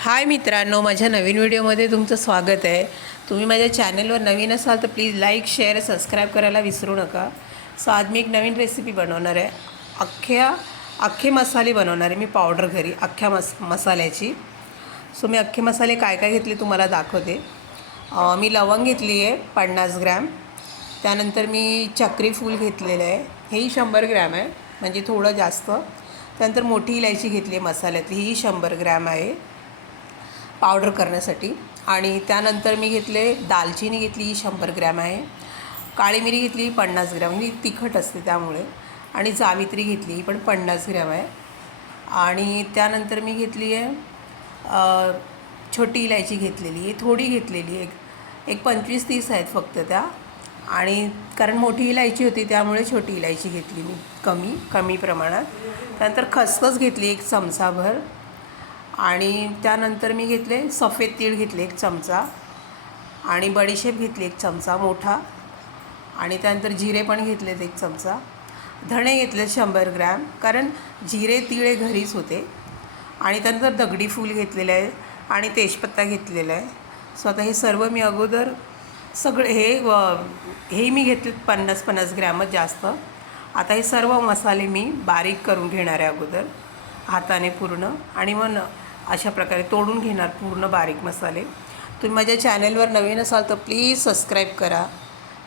हाय मित्रांनो माझ्या नवीन व्हिडिओमध्ये तुमचं स्वागत आहे. तुम्ही माझ्या चॅनलवर नवीन असाल तर प्लीज लाईक शेअर सबस्क्राईब करायला विसरू नका. सो आज मी एक नवीन रेसिपी बनवणार आहे. अख्ख्या अख्खे मसाले बनवणार आहे मी पावडर घरी अख्ख्या मस मसाल्याची. सो मी अख्खे मसाले काय काय घेतले तुम्हाला दाखवते. मी लवंग घेतली आहे पन्नास ग्रॅम. त्यानंतर मी चक्री फूल घेतलेलं आहे. हेही शंभर ग्रॅम आहे म्हणजे थोडं जास्त. त्यानंतर मोठी इलायची घेतली आहे मसाल्यातली ही शंभर ग्रॅम आहे. पावडर करण्यासाठी. आणि त्यानंतर मी घेतले दालचिनी घेतली शंभर ग्रॅम आहे. काळी मिरी घेतली पन्नास ग्रॅम. ही तिखट असते त्यामुळे. आणि जावित्री घेतली ही पण पन्नास ग्रॅम आहे. आणि त्यानंतर मी घेतली आहे छोटी इलायची घेतलेली आहे थोडी घेतलेली आहे. एक एक पंचवीस तीस आहेत फक्त त्या. आणि कारण मोठी इलायची होती त्यामुळे छोटी इलायची घेतली मी कमी कमी प्रमाणात. त्यानंतर खसखस घेतली एक चमचाभर. आणि त्यानंतर मी घेतले सफेद तीळ घेतले एक चमचा आणि बडीशेप घेतली एक चमचा मोठा. आणि त्यानंतर जिरे पण घेतलेत एक चमचा. धणे घेतले शंभर ग्रॅम कारण जिरे तिळे घरीच होते. आणि त्यानंतर दगडी फूल घेतलेलं आहे आणि तेजपत्ता घेतलेला आहे. सो आता हे सर्व मी अगोदर सगळे हे व- हे मी घेतले पन्नास पन्नास ग्रॅमच जास्त. आता हे सर्व मसाले मी बारीक करून घेणार आहे अगोदर हाताने पूर्ण. आणि मग अशा प्रकारे तोडून घेणार पूर्ण बारीक मसाले. तुम्ही माझ्या चॅनलवर नवीन असाल तर प्लीज सबस्क्राईब करा.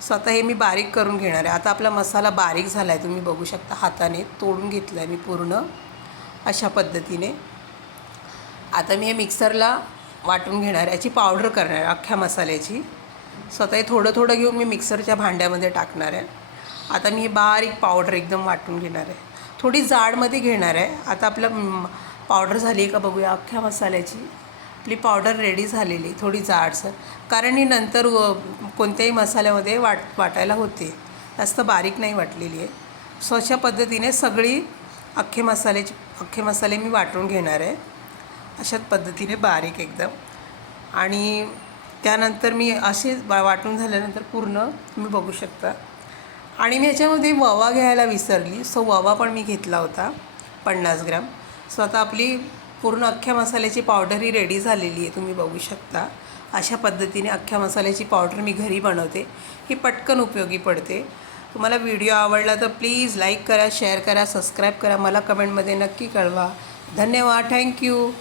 सो आता हे मी बारीक करून घेणार आहे. आता आपला मसाला बारीक झाला आहे तुम्ही बघू शकता हाताने तोडून घेतला आहे मी पूर्ण अशा पद्धतीने. आता मी हे मिक्सरला वाटून घेणार आहे. याची पावडर करणार अख्ख्या मसाल्याची. स्वतः हे थोडं थोडं घेऊन मी मिक्सरच्या भांड्यामध्ये टाकणार आहे. आता मी हे बारीक पावडर एकदम वाटून घेणार आहे. थोडी जाडमध्ये घेणार आहे. आता आपलं पावडर झाली आहे का बघूया अख्ख्या मसाल्याची. आपली पावडर रेडी झालेली थोडी जाडसर. कारण ही नंतर कोणत्याही मसाल्यामध्ये वाट वाटायला होते. जास्त बारीक नाही वाटलेली आहे. सो अशा पद्धतीने सगळी अख्खे मसाल्याची अख्खे मसाले मी वाटून घेणार आहे. अशाच पद्धतीने बारीक एकदम. आणि त्यानंतर मी असे वाटून झाल्यानंतर पूर्ण तुम्ही बघू शकता. आणि मी ह्याच्यामध्ये ववा घ्यायला विसरली. सो ववा पण मी घेतला होता पन्नास ग्रॅम. सो आता आपली पूर्ण अख्ख्या मसाल्याची पावडर ही रेडी झालेली आहे तुम्ही बघू शकता. अशा पद्धतीने अख्ख्या मसाल्याची पावडर मी घरी बनवते. ही पटकन उपयोगी पडते. तुम्हाला व्हिडिओ आवडला तर प्लीज लाईक करा शेअर करा सबस्क्राईब करा. मला कमेंटमध्ये नक्की कळवा. धन्यवाद. थँक्यू